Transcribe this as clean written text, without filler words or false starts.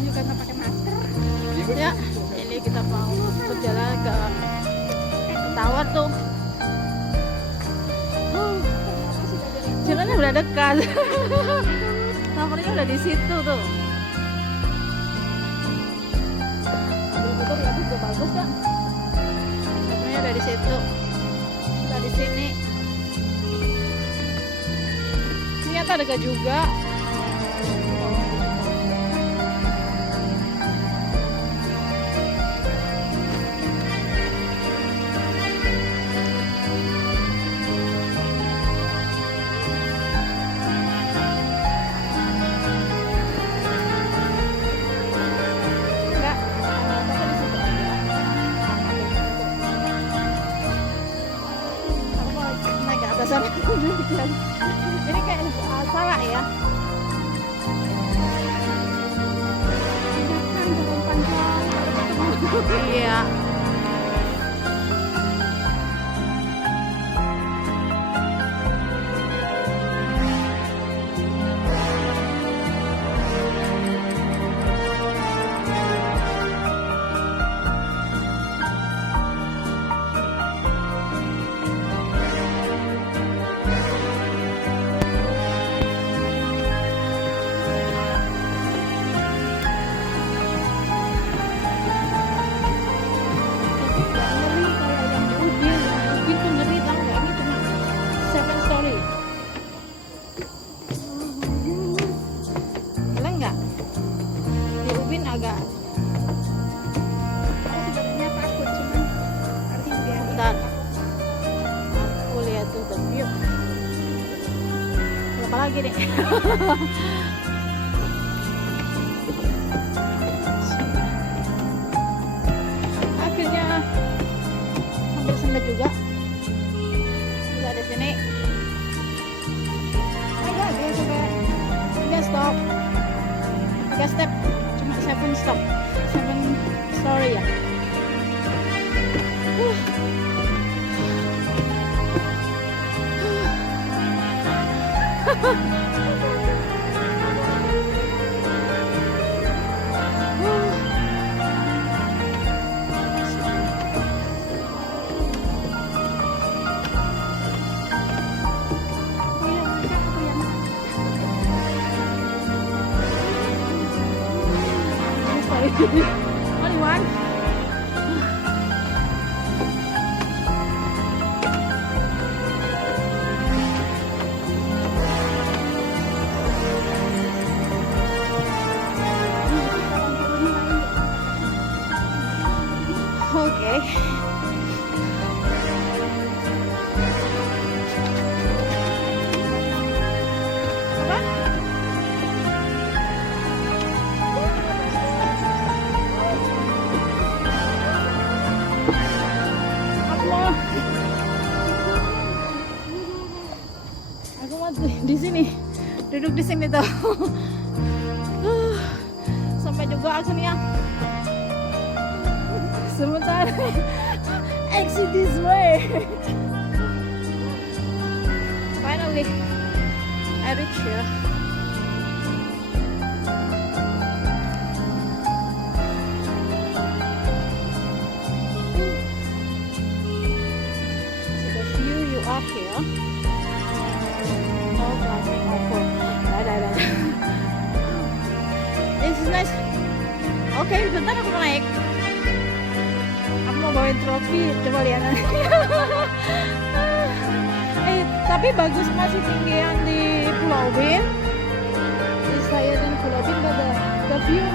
juga nggak pakai masker. Ya, ini kita mau berjalan ke tower tuh. Jalannya udah dekat. Towernya udah di situ tuh. Ambil foto ya, juga bagus kan? Towernya udah di situ. Udah di sini. Ternyata dekat juga. Ini kayak salah ya. Iya. Agak Sebenarnya takut cuman harus biar bentar, aku lihat tuh the view. Apa lagi nih? Akhirnya hampir sampai juga. Udah di sini. agak dia sampai 3 stop, 3 step. 7 stop, 7 story ya. Only one. Okay. Aku mau di sini, duduk di sini tuh. Sampai juga akhirnya. Sebentar. Exit this way. Finally, I reach here. Here. No driving offer. Dah. This is nice. Oke, bentar aku mau naik. Aku mau bawain trofi, coba lihat nanti. Tapi bagus, masih tinggian di Pulau Ubin. Di saya dan Pulau Ubin, the view